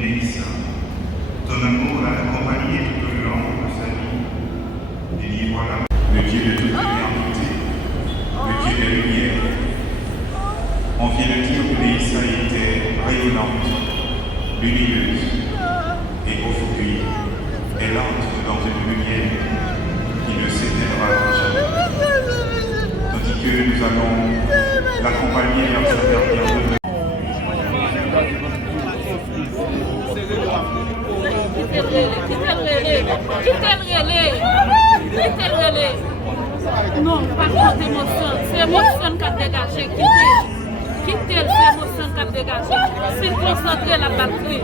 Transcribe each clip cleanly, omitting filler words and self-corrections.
Mélissa, ton amour l'a accompagné tout au long de sa vie. Et dis voilà, le Dieu de toute l'éternité, le Dieu des lumières. On vient de dire que Mélissa était rayonnante, lumineuse, et aujourd'hui, elle entre dans une lumière qui ne s'éteindra jamais. Tandis que nous allons l'accompagner dans sa dernière demeure. Non, pas contre émotion. C'est l'émotion qui a dégagé. Quittez, c'est l'émotion qui a dégagé. C'est concentrer la batterie.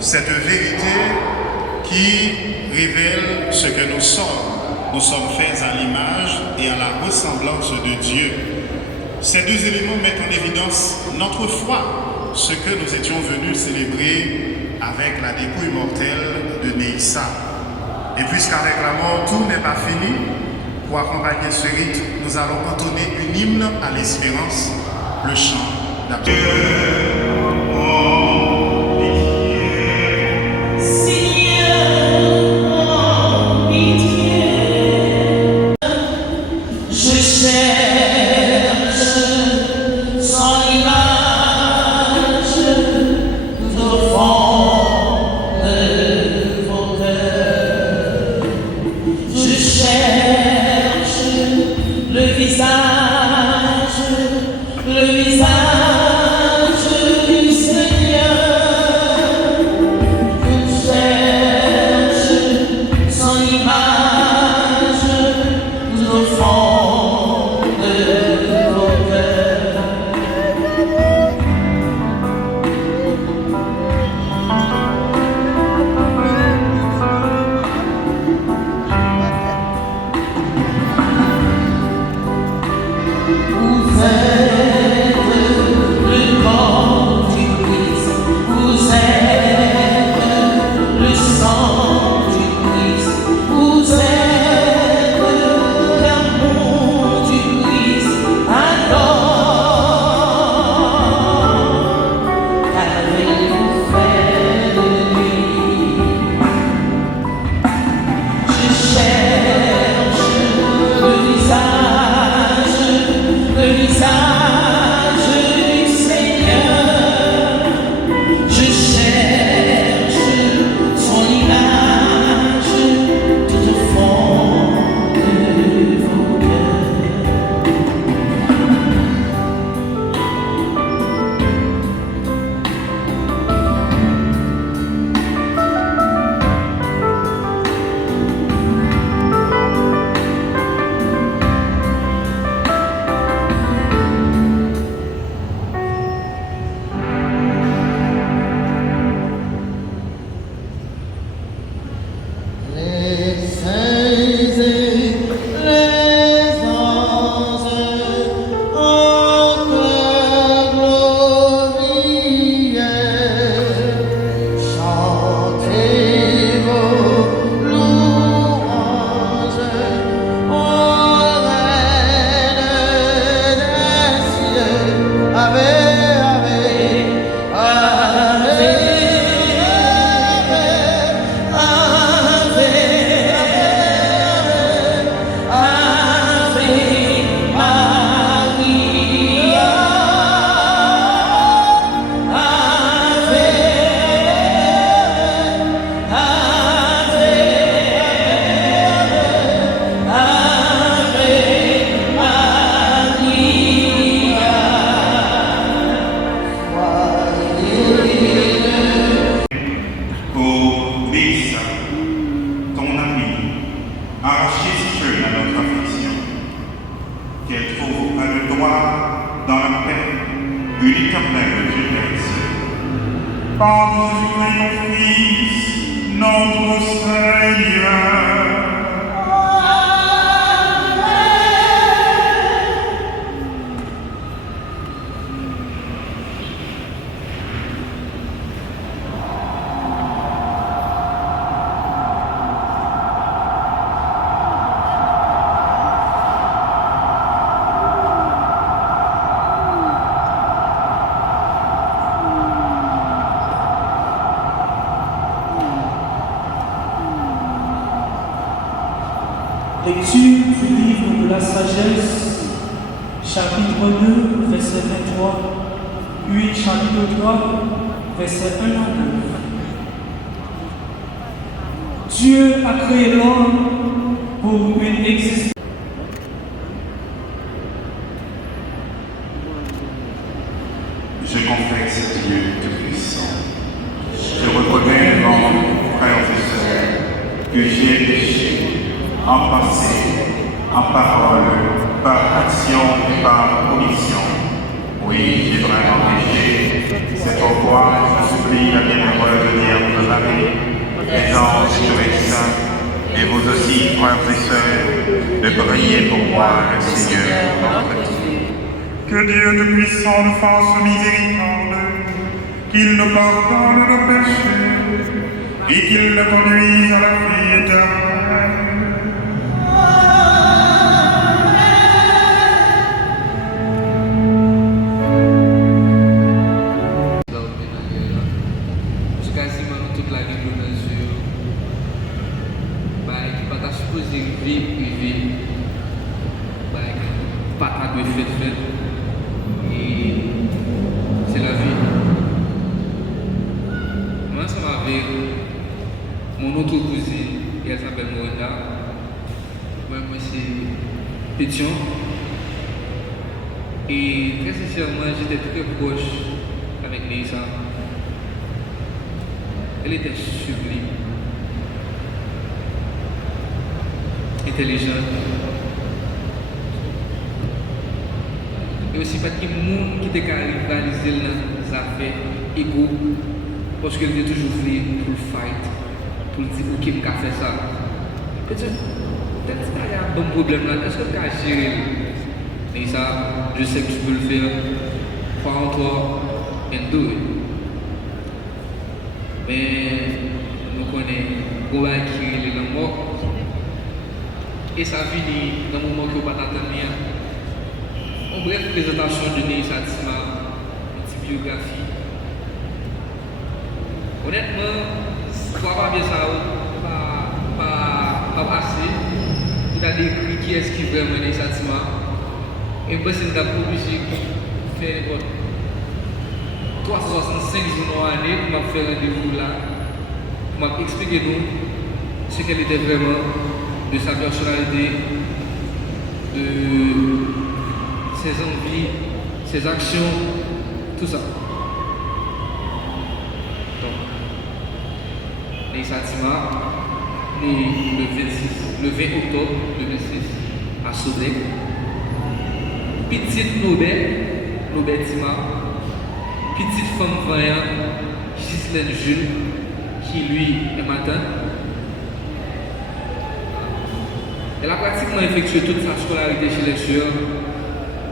Cette vérité qui révèle ce que nous sommes. Nous sommes faits à l'image et à la ressemblance de Dieu. Ces deux éléments mettent en évidence notre foi, ce que nous étions venus célébrer avec la dépouille mortelle de Mélissa. Et puisqu'avec la mort tout n'est pas fini, pour accompagner ce rite, nous allons entonner une hymne à l'espérance, le chant d'Abdou. par Jésus-Christ, ton Fils, notre Seigneur. Lecture du livre de la sagesse, chapitre 2, verset 23, puis chapitre 3, verset 1 à 9. Dieu a créé l'homme pour une existence. Je confesse Dieu Tout-Puissant. Je reconnais devant mes frères et sœurs que j'ai péché en pensée, en parole, par action et par omission. Oui, j'ai vraiment péché. C'est pourquoi je supplie la bienheureuse Vierge Marie, les anges et les saints, et vous aussi, frères et sœurs, de prier pour moi, le Seigneur, notre Dieu. Que Dieu Tout-Puissant nous fasse miséricorde, qu'il nous pardonne nos péchés, et qu'il nous conduise à la vie éternelle. Et c'est la vie. Moi, ça m'avait mon autre cousine, et elle s'appelle Morena. Moi, c'est Pétion. Et très sincèrement, j'étais très proche avec Lisa. Elle était sublime, intelligente. Et aussi pas de monde qui était réalisé dans les affaires égaux, parce qu'elle était toujours voulu pour le fight, pour dire ok, je vais faire ça. Peut-être qu'il y a un bon problème là, est-ce que tu as géré? Et ça, je sais que tu peux le faire. Crois en toi et do it. Mais nous connaissons Gola qui est le mort. Et ça finit dans le moment que vous ne pouvez pas t'attendre. En bref, présentation de Neissa Tsima, une petite biographie. Honnêtement, pas bien ça, pas assez. Il a décrit qui est-ce qui veut vraiment Neissa Tsima. Et moi, c'est une obligé de faire 365 jours dans l'année pour faire un rendez-vous là, pour m'expliquer nous ce qu'elle était vraiment, de sa personnalité, de ses envies, ses actions, tout ça. Donc, Neissa Tsima, le 20 octobre 2006, à Sodec. Petite Nobel Tsima, petite femme vaillante, Ghislaine Jules, qui lui est matin. Elle a pratiquement effectué toute sa scolarité chez les sœurs,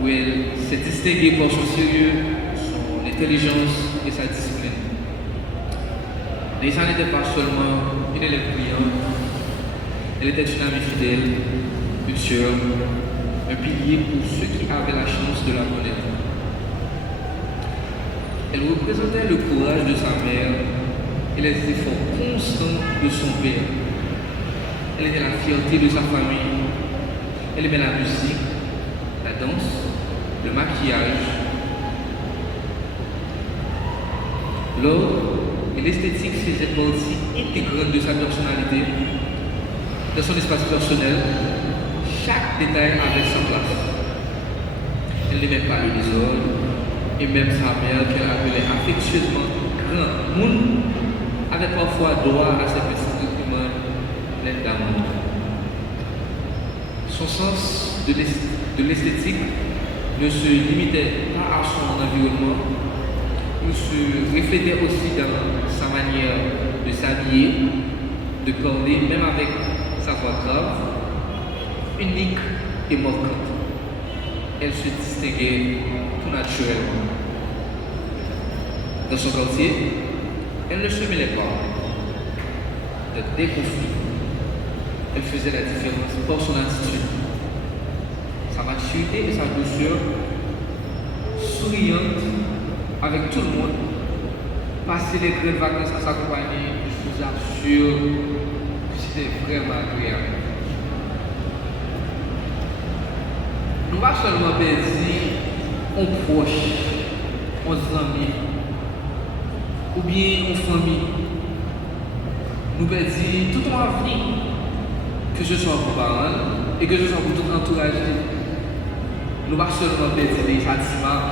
où elle s'est distinguée pour son sérieux, son intelligence et sa discipline. Neissa n'était pas seulement une élève brillante, elle était une amie fidèle, une sœur, un pilier pour ceux qui avaient la chance de la connaître. Elle représentait le courage de sa mère et les efforts constants de son père. Elle était la fierté de sa famille. Elle aimait la musique, la danse, le maquillage. L'ordre et l'esthétique faisaient partie intégrante de sa personnalité. Dans son espace personnel, chaque détail avait sa place. Elle n'aimait pas le désordre, et même sa mère, qu'elle appelait affectueusement grand monde, avait parfois droit à ses petits documents pleins d'amour. Son sens de l'esthétique ne se limitait pas à son environnement, nous se reflétait aussi dans sa manière de s'habiller, de parler, même avec sa voix grave, unique et marquante. Elle se distinguait tout naturellement. Dans son quartier, elle ne se mêlait pas des conflits. Elle faisait la différence par son attitude, sa maturité et sa douceur, souriante avec tout le monde. Passer les grandes vacances à sa compagnie, je vous assure que c'était vraiment agréable. Nous ne pas seulement baiser en proche, en amis, ou bien en famille. Nous baiser tout en avenir, que ce soit pour parents et que ce soit pour tout entourage. Nous ne pas seulement baiser les sentiments,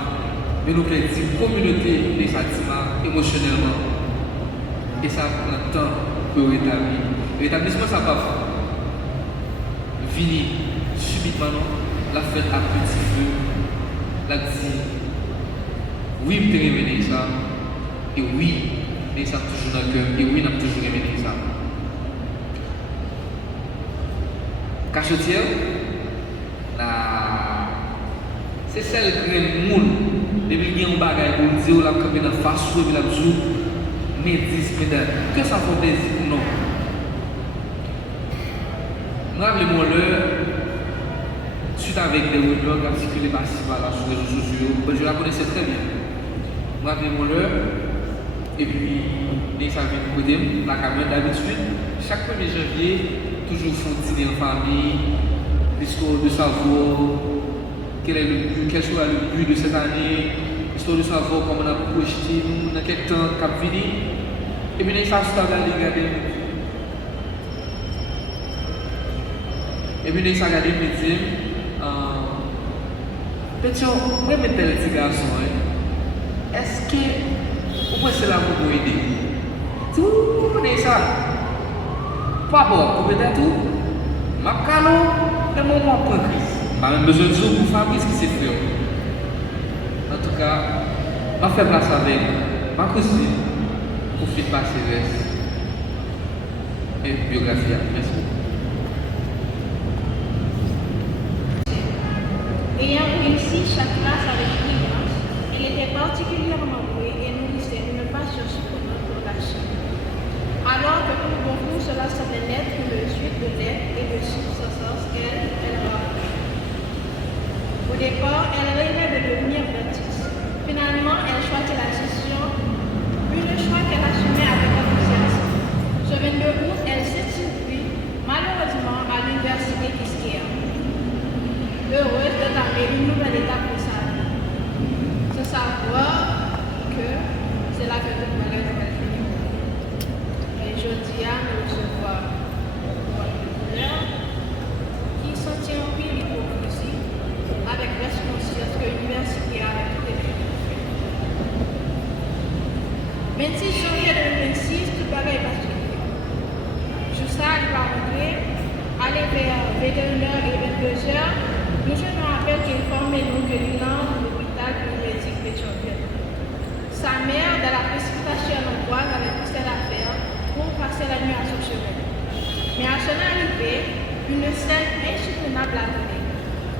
mais nous baiser une communauté des sentiments émotionnellement. Et ça prend le temps pour rétablir. L'établissement, ça va venir subitement, la fête à petit feu, la dit, oui, je peux revenir ça, et oui, mais ça toujours dans le cœur, et oui, on a toujours revenir ça. Cachotière, c'est celle qui est moule, depuis qu'il y a un bagage pour dire, la camper dans la face, ou la joue, mais 10 médailles. Que ça fait plaisir ou non? Nous avons l'heure, suite avec des rumeurs qui ont circulé par-ci par-là sur les réseaux sociaux, je la connaissais très bien. Nous avons l'heure, et puis, les savez nous côté, la caméra d'habitude, chaque 1er janvier, toujours font dîner en famille, l'histoire de savoir quel sera le but de cette année, l'histoire de savoir comment on a projeté dans quel temps cap venir. Et puis les savent regarder. Et puis les savent regarder me dire, petit, moi je tel petit garçon, est-ce que vous pensez là pour vous aider? Tout le monde est ça. Pas bon, peut-être tout. Ma calo, le moment pour Christ. Pas même besoin de jour pour Fabrice qui s'est fait. En tout cas, on fait place avec ma cousine pour faire passer le reste. Et biographie, merci. Ayant réussi chaque classe avec brillance, il était particulièrement doué et nourrissait une passion surprenante pour la Chine. Alors que pour beaucoup cela semblait n'être que le suite de lettres et de substances, elle rappelait. Au départ, elle rêvait de devenir dentiste. Finalement, elle choisit la gestion, puis le choix qu'elle assumait avec enthousiasme. Ce 22 août, elle s'inscrit malheureusement à l'université d'Ischia. Heureuse d'entamer une nouvelle étape de sa vie. Se savoir que c'est là que tout le monde est fini. Et je dis à nous recevoir une couleur qui s'en tient au pied l'hypocrisie avec conscience que l'université avait tout été fait. 26 janvier 2026, tout pareil particulier. Juste ça, il va rentrer, aller vers 21h et 22h. Nous je nous rappelle qu'il formait nous que l'Iran de l'hôpital biomédique Pétionville. Sa mère, dans la précipitation hongroise, avait poussé l'affaire pour passer la nuit à son chevet. Mais à son arrivée, une scène insoutenable a donné.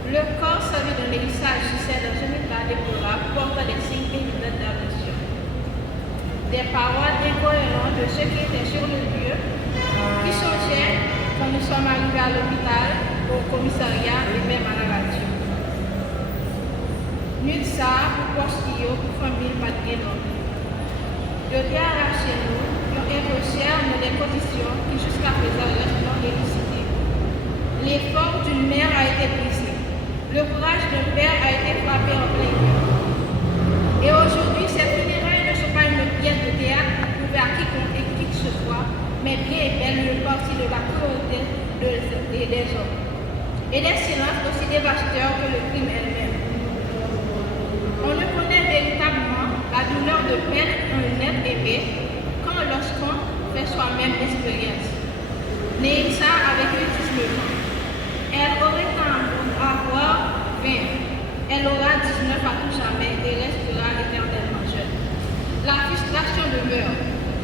Le corps servi d'un mélissage gisait dans un état déplorable portant des signes évidents d'agression. Des paroles incohérentes de ceux qui étaient sur le lieu, qui songeaient quand nous sommes arrivés à l'hôpital, au commissariat et même à la radio. Nul ça, pour postillon, pour famille, pas de guénon. De terre arrachés nous, ont imposé dans des conditions qui jusqu'à présent restent non élucidées. L'effort d'une mère a été brisé. Le courage d'un père a été frappé en plein cœur. Et aujourd'hui, ces funérailles ne sont pas une pièce de théâtre ouverte à quiconque et qui que ce soit, mais bien et belle une partie de la cruauté des hommes. Et des silences aussi dévastateurs que le crime elle-même. On ne connaît véritablement la douleur de peine d'un être aimé quand lorsqu'on fait soi-même l'expérience. Néissa avec 19 ans. Elle aurait tendance à avoir 20. Elle aura 19 à tout jamais et restera éternellement jeune. incarcération demeure.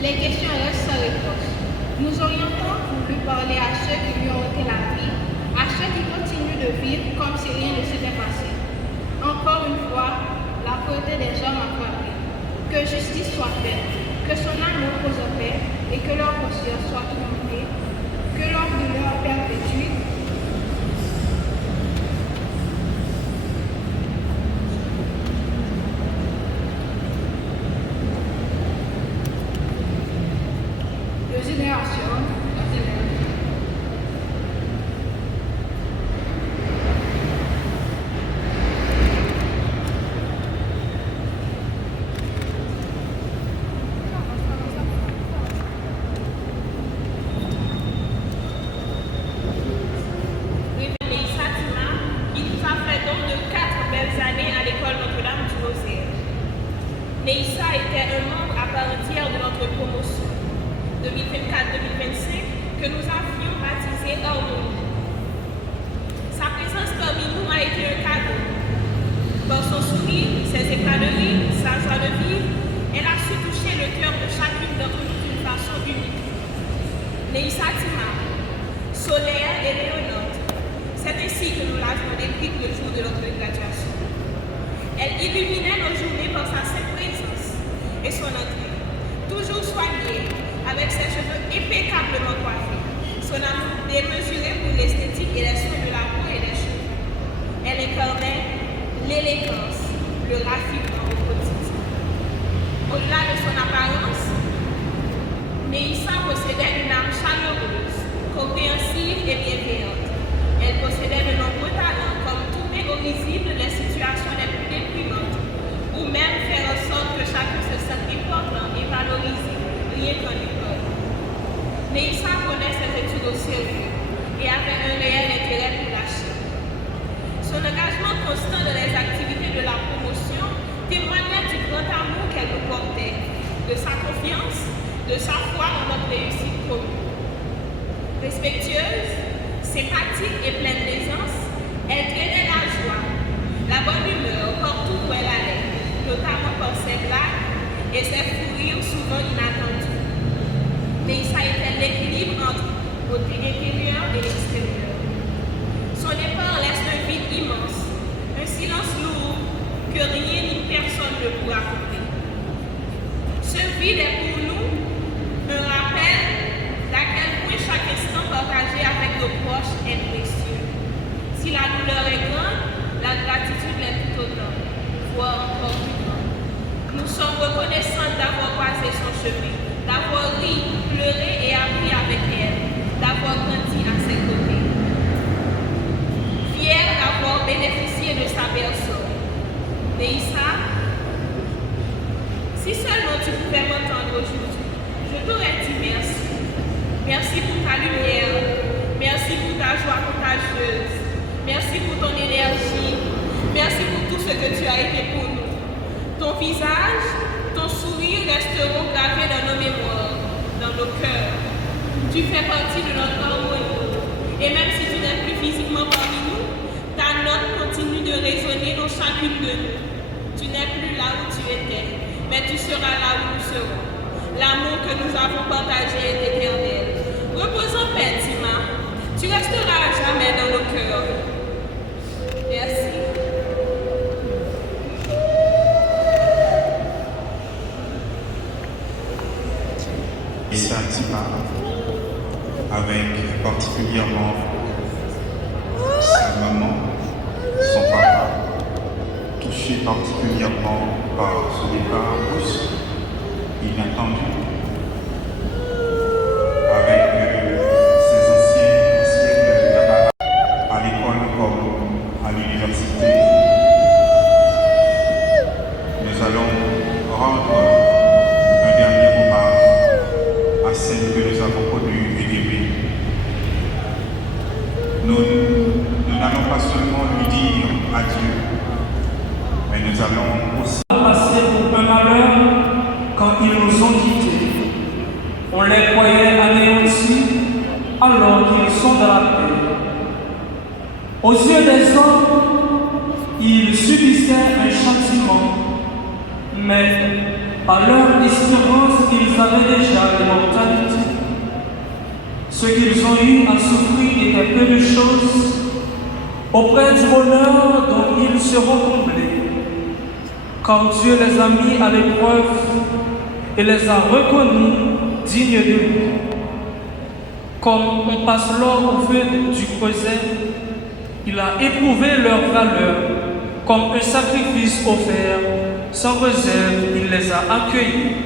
Les questions restent sans réponse. Nous aurions tant voulu parler à ceux qui lui ont ôté la vie, à ceux qui continuent de vivre comme si rien ne s'était passé. Encore une fois, la cruauté des hommes a frappé. Que justice soit faite, que son âme repose en paix et que leur conscience soit tourmentée, que leur douleur perpétue. De génération en génération. Neissa était un membre à part entière de notre promotion 2024-2025 que nous avions baptisé Harmonie. Sa présence parmi nous a été un cadeau. Par son sourire, ses éclats de rire, sa joie de vivre, elle a su toucher le cœur de chacune d'entre nous d'une façon unique. Neissa Tima, solaire et rayonnante, c'est ainsi que nous l'avions décrite le jour de notre graduation. Elle illuminait nos journées par sa sainte présence et son entrée, toujours soignée, avec ses cheveux impeccablement coiffés, son amour démesuré pour l'esthétique et les soins de la peau et des cheveux. Elle incarnait l'élégance, le raffinement au quotidien. Au-delà de son apparence, Neissa possédait une âme chaleureuse, compréhensive et bienveillante. Elle possédait de nombreux talents comme tourner au visible les situations les plus déprimantes ou même faire en sorte que chacun se sente important et valorisé, rien qu'en école. Neissa connaît ses études au sérieux et avait un réel intérêt pour la Chine. Son engagement constant dans les activités de la promotion témoignait du grand amour qu'elle nous portait, de sa confiance, de sa foi en notre réussite commune. Respectueuse, sympathique et pleine d'aisance, elle traînait la joie, la bonne humeur partout où elle allait, notamment par ses blagues et ses fous rires souvent inattendus. Neissa était l'équilibre entre beauté intérieure et extérieure. Son départ laisse un vide immense, un silence lourd que rien ni personne ne pourra couvrir. Ce vide est pour nous un rappel d'à quel point chaque instant partagé avec nos proches est précieux. Si la douleur est grande, la gratitude l'est tout autant, voire encore plus grande. Nous sommes reconnaissants d'avoir croisé son chemin, d'avoir ri, pleuré et appris avec elle, d'avoir grandi à ses côtés. Fiers d'avoir bénéficié de sa personne. Neissa, si seulement tu pouvais m'entendre aujourd'hui, je t'aurais dit merci. Merci pour ta lumière, merci pour ta joie contagieuse, merci pour ton énergie, merci pour tout ce que tu as été pour nous. Ton visage, ton sourire resteront gravés dans nos mémoires, dans nos cœurs. Tu fais partie de notre harmonie. Et même si tu n'es plus physiquement parmi nous, ta note continue de résonner dans chacune de nous. Tu n'es plus là où tu étais, mais tu seras là où nous serons. L'amour que nous avons partagé est éternel. Repose en paix, Tima. Tu resteras à jamais dans nos cœurs. Merci. Neissa Tima, avec particulièrement sa maman, son papa, touché particulièrement par ce départ brusque, inattendu, avec ses anciennes camarades à l'école comme à l'université. Nous allons rendre un dernier hommage à celle que nous avons connue et aimée. Nous n'allons pas seulement lui dire adieu, mais nous allons aussi Passé pour un malheur quand ils nous ont quittés. On les croyait anéantis alors qu'ils sont dans la paix. Aux yeux des hommes, ils subissaient un châtiment, mais à leur espérance, ils avaient déjà l'immortalité. Ce qu'ils ont eu à souffrir était peu de choses auprès du bonheur dont ils seront comblés, car Dieu les a mis à l'épreuve et les a reconnus dignes de lui. Comme on passe l'or au feu du creuset, il a éprouvé leur valeur. Comme un sacrifice offert, sans réserve, il les a accueillis.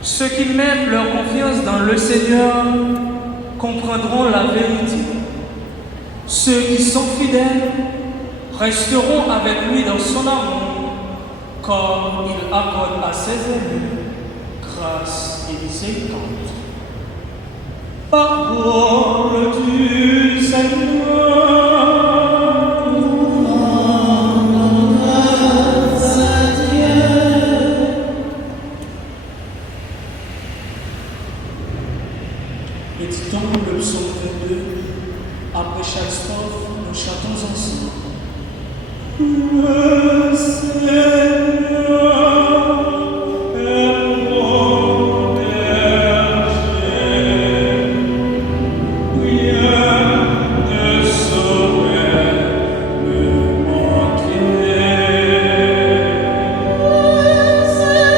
Ceux qui mettent leur confiance dans le Seigneur comprendront la vérité. Ceux qui sont fidèles resteront avec lui dans son amour, car il accorde à ses amis grâce et miséricorde. Parole du Seigneur. Méditons le psaume 22. Après chaque strophe, nous chantons ensemble. Le Seigneur est mon berger, rien ne saurait me manquer. Le Seigneur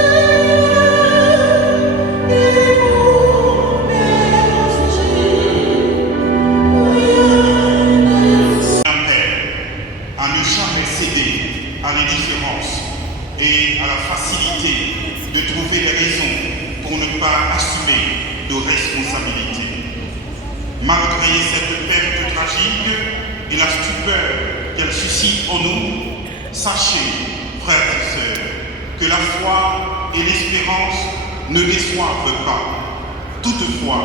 est mon à ne jamais céder à l'indifférence et à la facilité de trouver des raisons pour ne pas assumer de responsabilités. Malgré cette perte tragique et la stupeur qu'elle suscite en nous, sachez, frères et sœurs, que la foi et l'espérance ne déçoivent pas. Toutefois,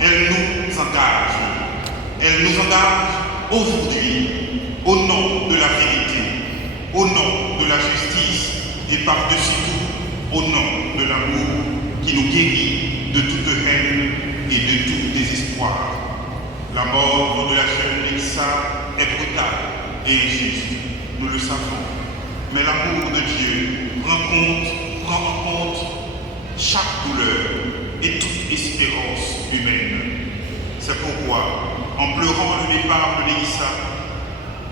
elles nous engagent. Elles nous engagent aujourd'hui au nom de la vérité, au nom de la justice et par-dessus tout, au nom de l'amour qui nous guérit de toute haine et de tout désespoir. La mort de la jeune Mélissa est brutale et injuste, nous le savons, mais l'amour de Dieu prend en compte chaque douleur et toute espérance humaine. C'est pourquoi, en pleurant le départ de Mélissa,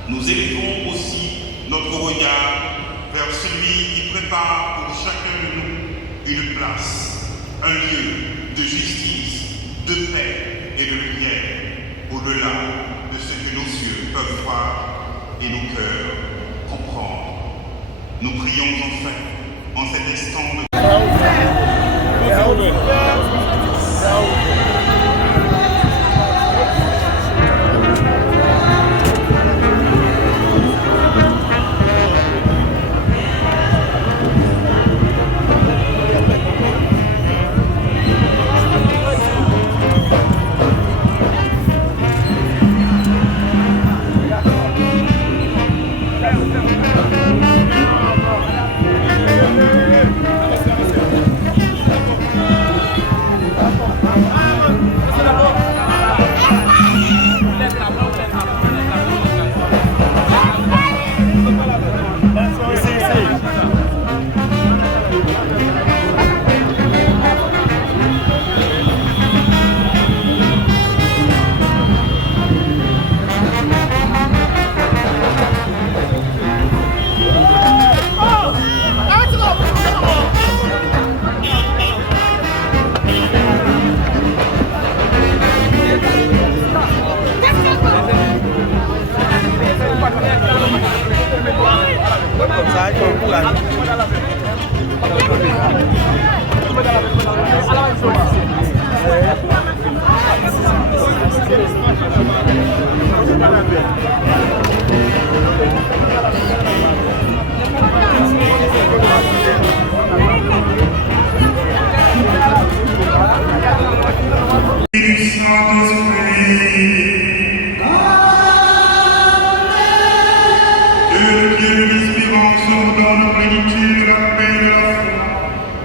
nous élevons aussi notre regard vers celui qui prépare pour chacun de nous une place, un lieu de justice, de paix et de lumière, au-delà de ce que nos yeux peuvent voir et nos cœurs comprendre. Nous prions enfin en cet instant de...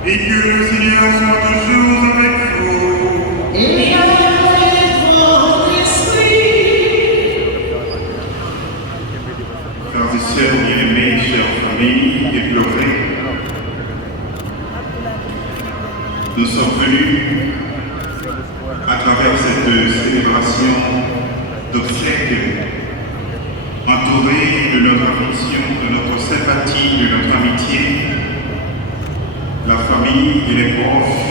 Et que le Seigneur soit toujours avec vous. Et avec votre esprit. Frères et sœurs, bien-aimée chère famille et pleurer. Nous sommes venus à travers cette célébration d'obsèques, entourés de notre affection, de notre sympathie, de notre amitié, la famille et les proches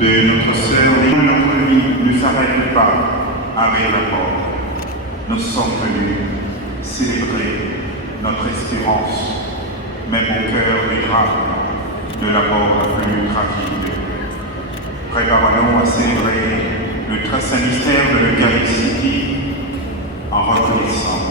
de notre sœur. Notre vie ne s'arrête pas avec la mort. Nous sommes venus célébrer notre espérance, même au cœur du drame de la mort la plus tragique. Préparons-nous à célébrer le très saint mystère de l'Eucharistie en reconnaissant.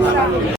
La